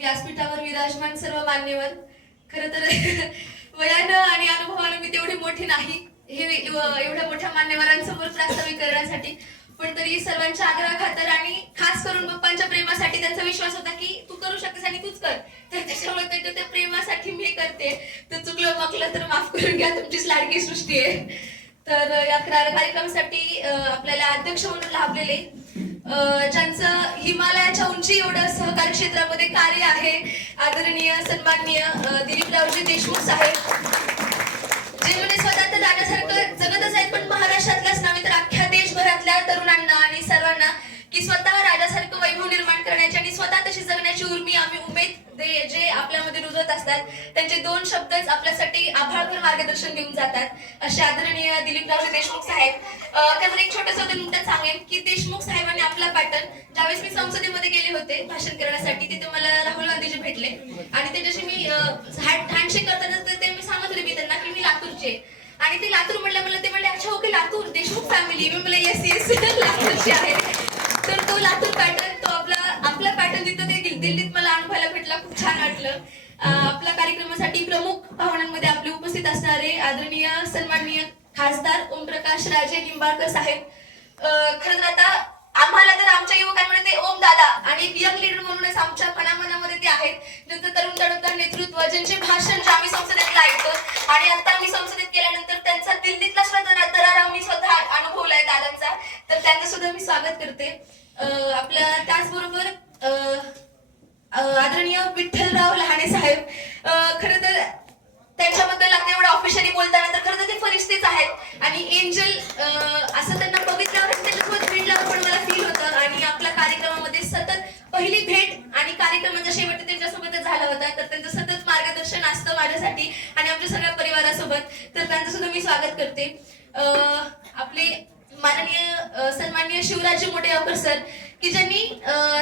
व्यासपीठावर विराजमान सर्व मान्यवर, खरं तर वयानं आणि अनुभवानं मी तेवढी मोठी नाही हे एवढ्या मोठ्या मान्यवरांसमोर प्रास्ताविक करण्यासाठी, पण तरी सर्वांच्या आग्रहाखातर आणि खास करून बाप्पांच्या प्रेमासाठी त्यांचा विश्वास होता की तू करू शकतेस आणि तूच कर, तर त्याच्यामुळे त्यांच्या त्या प्रेमासाठी मी करते. तर चुकलं माकलं तर माफ करून घ्या, तुमचीच लाडकी सृष्टी आहे. तर या कार्यक्रमासाठी आपल्याला अध्यक्ष म्हणून लाभलेले ज्यांचं हिमालयाच्या उंची एवढं सहकारी क्षेत्रामध्ये कार्य आहे, आदरणीय सन्माननीय दिलीपरावजी देशमुख साहेब, जे म्हणजे स्वतः तर दादासारखं जगतच आहेत, पण महाराष्ट्रातल्याच नव्हे तर अख्ख्या देशभरातल्या तरुणांना आणि सर्वांना की स्वतः राजासारखं वैभव निर्माण करण्याची आणि स्वतः तशी जगण्याची उर्मी आम्ही उमेद जे आपल्यामध्ये रुजत असतात, त्यांचे दोन शब्दच आपल्यासाठी आभाळभर मार्गदर्शन देऊन जातात, असे आदरणीय दिलीपरावजी देशमुख साहेब. त्यावर एक छोटंसं मुद्दा सांगेन की देशमुख साहेबांनी आपला पॅटर्न, ज्यावेळेस मी संसदेमध्ये गेले होते भाषण करण्यासाठी, तिथे मला राहुल गांधीजी भेटले आणि त्याच्याशी मी हँडशेक करताना ते मी सांगत होते मी त्यांना की मी लातूरचे, आणि ते लातूर म्हणलं ते म्हणले अच्छा ओके लातूर देशमुख फॅमिली. मी म्हणलं येस येस लातूरची आहे. तर तो लातूर पॅटर्न, तो आपला पॅटर्न तिथं ते दिल्लीत मला अनुभवायला भेटला, खूप छान वाटलं. आपल्या कार्यक्रमासाठी प्रमुख पाहुण्यांमध्ये आपले उपस्थित असणारे आदरणीय सन्माननीय खासदार ओमप्रकाश राजे निंबाळकर साहेब. खरं तर आता आम्हाला तर आमच्या युवकांमध्ये ते ओम दादा आणि एक यंग लीडर म्हणूनच आमच्या मनामध्ये ते आहेत, ज्यांचं तरुण तडफदार नेतृत्व, ज्यांचे भाषण जे आम्ही संसदेत ऐकतो आणि आता आम्ही संसदेत गेल्यानंतर त्यांचा दिल्लीतला सुद्धा दरारा मी स्वतः अनुभवलाय दादांचा, तर त्यांचं सुद्धा मी स्वागत करते. आपल्या त्याचबरोबर आदरणीय विठ्ठलराव लहाने साहेब, खरं तर त्यांच्याबद्दल आता एवढं ऑफिशियली बोलताना तर खरं तर ते फरिश्तेच आहेत आणि एंजल असं त्यांना बघितल्यावर त्याच्यासोबत भेटल्यावर पण मला फील होतं, आणि आपल्या कार्यक्रमामध्ये सतत पहिली भेट आणि कार्यक्रमाचा शेवट त्यांच्यासोबतच झाला होता, तर त्यांचं सतत मार्गदर्शन असतं माझ्यासाठी आणि आमच्या सगळ्या परिवारासोबत, तर त्यांचं सुद्धा मी स्वागत करते. आपले माननीय सन्माननीय शिवराजी मोटेगावकर सर, की ज्यांनी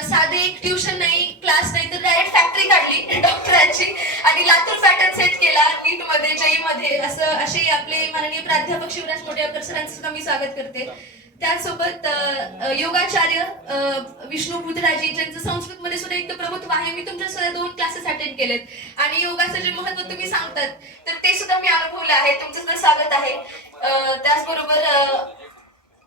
साधे एक ट्युशन नाही, क्लास नाही, तर डायरेक्ट फॅक्टरी काढली डॉक्टरांची आणि लातूर पॅटर्न सेट केला नीट मध्ये जई मध्ये, असे आपले माननीय प्राध्यापक शिवराज मोटेगावकर सरांचं सुद्धा मी स्वागत करते. त्याचसोबत योगाचार्य विष्णू बुधराजी, ज्यांचं संस्कृत मध्ये सुद्धा एक प्रभुत्व आहे. मी तुमच्या सुद्धा 2 क्लासेस अटेंड केलेत आणि योगाचं जे महत्व तुम्ही सांगतात तर ते सुद्धा मी अनुभवलं आहे. तुमचं सुद्धा स्वागत आहे. त्याचबरोबर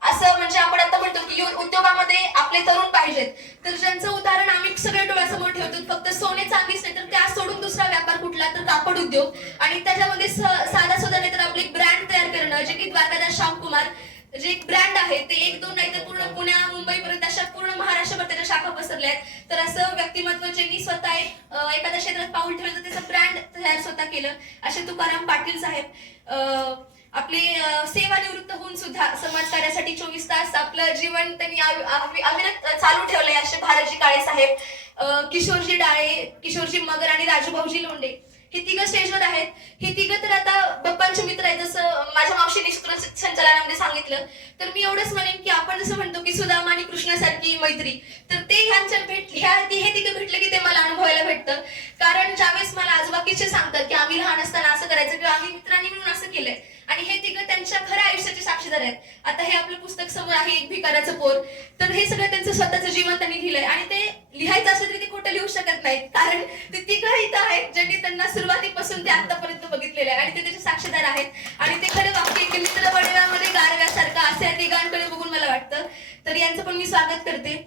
असं म्हणजे आपण आता म्हणतो की उद्योगामध्ये आपले तरुण पाहिजेत, तर ज्यांचं उदाहरण आम्ही सगळ्या डोळ्यासमोर ठेवतो, फक्त सोने चांदीच नाही तर त्या सोडून दुसरा व्यापार कुठला तर कापड उद्योग, आणि त्याच्यामध्ये साधा सुद्धा नाही तर आपले ब्रँड तयार करणं, जे की द्वारकादास श्यामकुमार जे एक ब्रँड आहे ते 1-2 नाही तर पूर्ण पुण्या मुंबईपर्यंत अशा पूर्ण महाराष्ट्रभर त्याच्या शाखा पसरल्या आहेत. तर असं व्यक्तिमत्व ज्यांनी स्वतः एखाद्या क्षेत्रात पाऊल ठेवलं तर त्याचं ब्रँड तयार स्वतः केलं, असे तुकाराम पाटील साहेब. आपले सेवानिवृत्त होऊन सुद्धा समाजकार्यासाठी 24 तास आपलं जीवन त्यांनी अविरत चालू ठेवलंय, असे भारतजी काळे साहेब, किशोरजी डाळे, किशोरजी मगर आणि राजूभाऊजी लोंढे, हे तिघं स्टेजवर आहेत. हे तिघं तर आता बाप्पांचे मित्र आहेत, जसं माझ्या मावशीने सूत्रसंचालनामध्ये सांगितलं. तर मी एवढंच म्हणेन की आपण जसं म्हणतो की सुदाम आणि कृष्णासारखी मैत्री, तर ते ह्यांच्या हे तिघं भेटलं की ते मला अनुभवायला भेटतं. कारण ज्यावेळेस मला आजोबा किस्से सांगतात की आम्ही लहान असताना असं करायचं किंवा आम्ही मित्रांनी मिळून असं केलंय, आणि हे तिघं त्यांच्या खऱ्या आयुष्याचे साक्षीदार आहेत. आता हे आपलं पुस्तक समोर आहे, एक भिकाऱ्याचं पोर, तर हे सगळं त्यांचं स्वतःचं जीवन त्यांनी लिहिलंय आणि ते लिहायचं असलं तरी ते खोटं लिहू शकत नाहीत, कारण ते तिघं इथं आहेत ज्यांनी त्यांना सुरुवातीपासून ते आतापर्यंत बघितलेलं आहे आणि ते त्याचे साक्षीदार आहेत. आणि ते खरं वाक्य की मित्र बडव्यामध्ये गारव्यासारखं असं या तिघांकडे बघून मला वाटतं. तर यांचं पण मी स्वागत करते.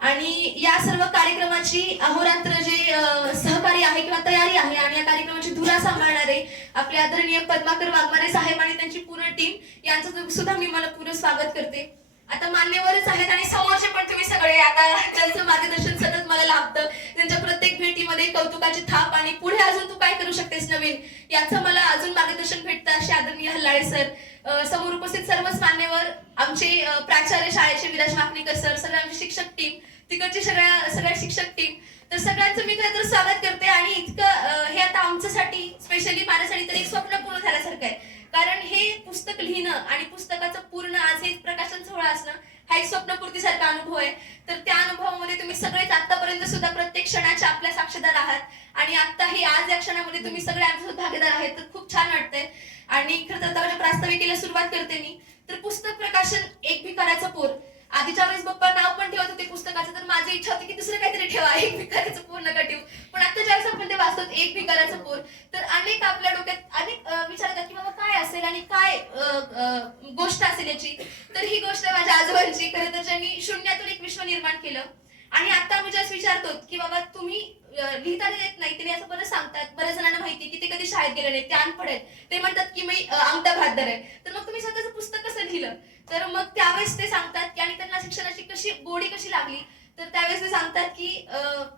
आणि या सर्व कार्यक्रमाची अहोरात्र जे सहकारी आहे किंवा तयारी आहे आणि या कार्यक्रमाची धुरा सांभाळणारे आपले आदरणीय पद्माकर वाघमारे साहेब आणि त्यांची पूर्ण टीम, यांचं सुद्धा मी मनपूर्वक स्वागत करते. आता मान्यवरच आहेत आणि समोरचे पण तुम्ही सगळे, आता ज्यांचं मार्गदर्शन सतत मला लाभतं, त्यांच्या प्रत्येक भेटीमध्ये कौतुकाची थाप आणि पुढे अजून तू काय करू शकतेस नवीन याचं मला अजून मार्गदर्शन भेटतं, असे आदरणीय हल्लाळे सर. समोर उपस्थित सर्वच मान्यवर, आमचे प्राचार्य शाळेचे विराज माकणीकर सर, सगळ्या आमची शिक्षक टीम, तिकडची सगळ्या शिक्षक टीम, तर सगळ्यांचं मी खरं तर स्वागत करते. आणि इतकं हे आता आमच्यासाठी स्पेशली माझ्यासाठी तर एक स्वप्न पूर्ण झाल्यासारखं आहे, कारण हे पुस्तक लिहिणं आणि पुस्तकाचं पूर्ण आज हे प्रकाशन सोहळा असणं हा एक स्वप्नपूर्तीसारखा अनुभव आहे. तर त्या अनुभवामध्ये तुम्ही सगळेच आतापर्यंत सुद्धा प्रत्येक क्षणाचे आपल्या साक्षीदार आहात आणि आताही आज या क्षणामध्ये तुम्ही सगळे आमच्यासोबत भागीदार आहेत, तर खूप छान वाटतंय. आणि खरं तर माझ्या प्रास्ताविकेला सुरुवात करते मी. तर पुस्तक प्रकाशन एक भिकाऱ्याचं पोर, आधीच्या वेळेस बाप्पा नाव पण ठेवत होते पुस्तकाचं, तर माझी इच्छा होती की दुसरं काहीतरी ठेवा, एक भिकाऱ्याचं पोर नका ठेवू, पण आता समोर. तर अनेक आपल्या डोक्यात अनेक विचार येतात की बाबा काय असेल आणि काय गोष्ट असेल याची. तर ही गोष्ट आहे माझ्या आजोबांची. खरं तर ज्यांनी शून्यातून एक विश्व निर्माण केलं. आणि आता आम्ही ज्यावेळेस विचारतो की बाबा तुम्ही लिहिता येत नाही, ते असं बरं सांगतात. बऱ्याच जणांना माहिती की ते कधी शाळेत गेले नाही, ते अनपढ आहेत. ते म्हणतात की मी अंगठा बहादर आहे. तर मग तुम्ही स्वतःचं पुस्तक कसं लिहिलं? तर मग त्यावेळेस ते सांगतात की आणि त्यांना शिक्षणाची कशी गोडी कशी लागली. तर त्यावेळेस ते सांगतात की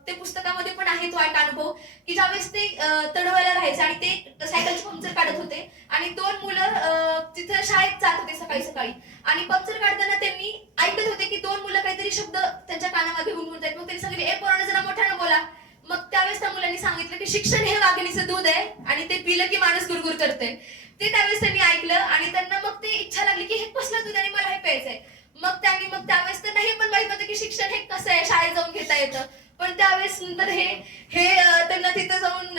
ते पुस्तकामध्ये पण आहे तो एक अनुभव की ज्यावेळेस ते तडवळ्याला राहायचे आणि ते सायकलची पंक्चर काढत होते आणि 2 मुलं तिथं शाळेत जात होते सकाळी सकाळी आणि पंक्चर काढताना त्यांनी ऐकत होते की 2 मुलं काहीतरी शब्द त्यांच्या कानामध्ये गुणगुणत आहेत. मग त्यांनी सांगितले, ए पोरांनो जरा मोठ्यानं बोला. मग त्यावेळेस त्या मुलांनी सांगितलं की शिक्षण हे वाघिणीचं दूध आहे आणि ते पिलं की माणूस गुरगुर करते. ते त्यावेळेस त्यांनी ऐकलं आणि त्यांना मग ते इच्छा लागली की हे कसलं दूध आणि मला हे प्यायचंय. मग त्यावेळेस तर नाही पण माहित होतं की शिक्षण हे कसं आहे, शाळेत जाऊन घेता येतं. पण त्यावेळेस नंतर हे त्यांना तिथं जाऊन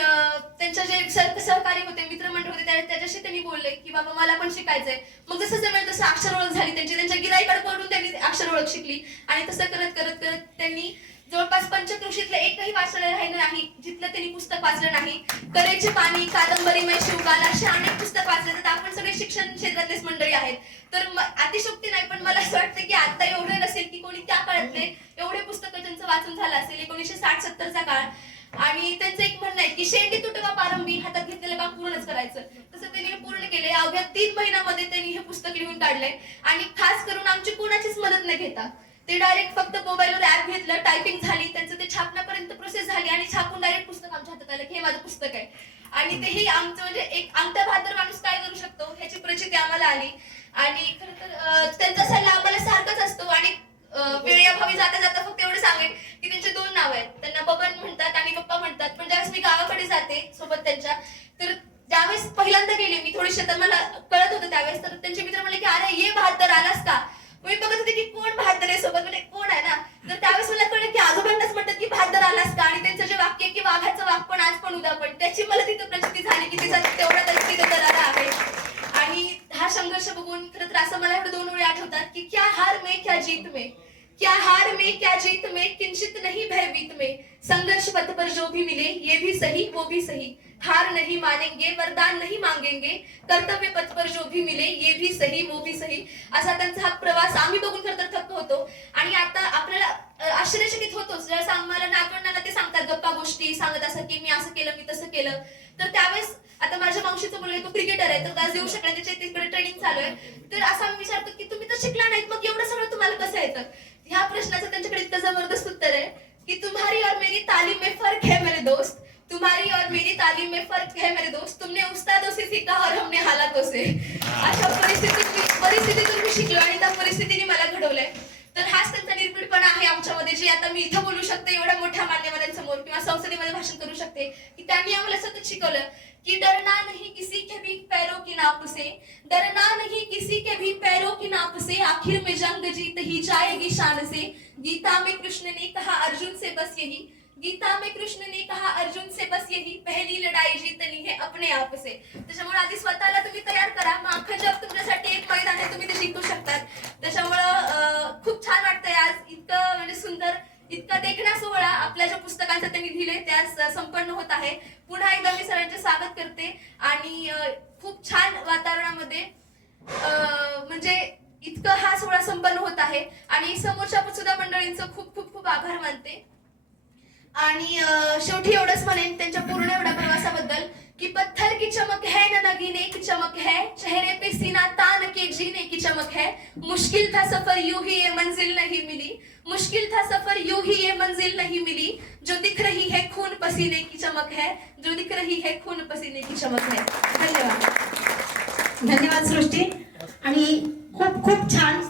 त्यांच्या जे सहकारी होते, मित्रमंडळ होते, त्याच्याशी त्यांनी बोलले की बाबा मला पण शिकायचंय. मग जसं जमेल तसं अक्षर ओळख झाली त्यांची. त्यांच्या गिराईकडे त्यांनी अक्षर ओळख शिकली आणि तसं करत करत करत त्यांनी जवळपास पंचक्रोशीतलं एकही वाचलं राहिलं नाही जिथलं त्यांनी पुस्तक वाचलं नाही. कलेचे पाणी, कादंबरीमय शिवकाल असे अनेक पुस्तक वाचले. तर आपण सगळे शिक्षण क्षेत्रातलेच मंडळी आहेत. तर अतिशोक्ती नाही, पण मला असं वाटतं की आता एवढं नसेल की कोणी त्या काळातले एवढे पुस्तकं ज्यांचं वाचून झालं असेल. 1960-70चा काळ. आणि त्यांचं एक म्हणणं आहे की शेंडी तुटवा पारंबी, हातात घेतलेलं काम पूर्णच करायचं. तसं त्यांनी पूर्ण केलंय. अवघ्या 3 महिन्यामध्ये त्यांनी हे पुस्तक लिहून काढलंय आणि खास करून आमची कोणाचीच मदत न घेता ते डायरेक्ट फक्त मोबाईलवर ऍप घेतलं, टायपिंग झाली, त्यांचं ते छापण्यापर्यंत प्रोसेस झाली आणि छापून डायरेक्ट पुस्तक आमच्या हातात आलं की हे माझं पुस्तक आहे. आणि तेही आमचं म्हणजे एक अंगठा बहादर माणूस काय करू शकतो ह्याची प्रचिती आम्हाला आली. आणि खरं तर त्यांचा सल्ला आम्हाला सारखाच असतो. आणि वेळेअभावी जाता जाता फक्त एवढं सांगेन की त्यांचे 2 नाव आहेत. त्यांना बबन म्हणतात आणि पप्पा म्हणतात. पण ज्यावेळेस मी गावाकडे जाते सोबत त्यांच्या, तर ज्यावेळेस पहिल्यांदा गेले मी थोडीशी, तर मला कळत होतं त्यावेळेस. तर त्यांचे मित्र म्हणले की अरे ये बहादर आलास का. मी बघत होते की कोण बहादर आहे सोबत, म्हणजे कोण आहे ना. तर त्यावेळेस मला कळलं की आजोबांनाच म्हणतात की बहादर आलास का. आणि त्यांचं जे वाक्य की वाघाचं वाघ पण आज पण उद्या पण, त्याची मला तिथं प्रचिती झाली की तिचा तेवढा तरी दरारा आहे. आणि हा संघर्ष बघून खरं तर असं मला एवढं 2 ओळी आठवतात की क्या हार में क्या जीत में, क्या हार में क्या जीत में, किंचित नहीं भयभीत में, संघर्ष पथ पर जो भी मिले ये भी सही वो भी सही, हार नहीं मानेंगे वरदान नहीं मांगेंगे, कर्तव्य पथ पर जो भी मिले ये भी सही वो भी सही. असा त्यांचा हा प्रवास आम्ही बघून खरं तर थक्क होतो. आणि आता आपल्याला आश्चर्यचकित होतोच ज्यावेळेस आम्हाला नातवंडांना ते सांगतात, गप्पा गोष्टी सांगत असं की मी असं केलं मी तसं केलं. तर त्यावेळेस आता माझ्या मावशीचा मुलगा तो क्रिकेटर आहे, तर आज येऊ शकला, त्याच्या तिकडे ट्रेनिंग चालू आहे. तर असं आम्ही विचारतो की तुम्ही तर शिकला नाहीत, मग एवढं सगळं तुम्हाला कसं येतं. ह्या प्रश्नाचं त्यांच्याकडे इतकं जबरदस्त उत्तर आहे की तुम्हारी और मेरी तालीम में फर्क है मेरे दोस्त, तुम्हारी और मेरी तालीम में फर्क है मेरे दोस्त, तुमने उस्तादों से सीखा और हमने हालातों से. अशा परिस्थितीतून मी शिकलो आणि त्या परिस्थितीने मला घडवलंय. तर हाच त्यांचा निर्भीडपणा आहे आमच्यामध्ये, जे आता मी इथं बोलू शकते एवढ्या मोठ्या मान्यवरांसमोर किंवा संसदेमध्ये भाषण करू शकते. की त्यांनी आम्हाला सतत शिकवलं कि डरना नहीं किसी के भी पैरों की नाप से, डरना नहीं किसी के भी पैरों की नाप से, आखिर में जंग जीत ही जाएगी शान से. गीता में कृष्ण ने कहा अर्जुन से बस यही, गीता में कृष्ण ने कहा अर्जुन से बस यही, पहली लढाई जीतनी है अपने आप से. त्याच्यामुळे आधी स्वतःला तुम्ही तयार करा, मग अख्खं जग तुमच्यासाठी एक मैदान आहे, तुम्ही ते जिंकू शकतात. त्याच्यामुळं खूप छान वाटतंय आज इतकं म्हणजे सुंदर इतका देखणा सोहळा आपल्या ज्या पुस्तकांचा त्यांनी लिहिले त्यास संपन्न होत आहे. पुन्हा एकदा मी सरांचे स्वागत करते आणि खूप छान वातावरणामध्ये म्हणजे इतकं हा सोहळा संपन्न होत आहे. आणि समोरच्या सुद्धा मंडळींचं खूप खूप खूप आभार मानते. आणि शेवटी एवढंच म्हणेन त्यांच्या पूर्ण एवढ्या प्रवासाबद्दल कि पत्थर की चमक है न नगीने की चमक है, चेहरे पे सीना तान के जीने की चमक है, मुश्किल था सफर यूं ही ये मंजिल नहीं मिली, मुश्किल था सफर यूं ही ये मंजिल नहीं मिली, जो दिख रही है खून पसीने की चमक है, जो दिख रही है खून पसीने की चमक है. धन्यवाद. धन्यवाद सृष्टी. आणि खूप खूप छान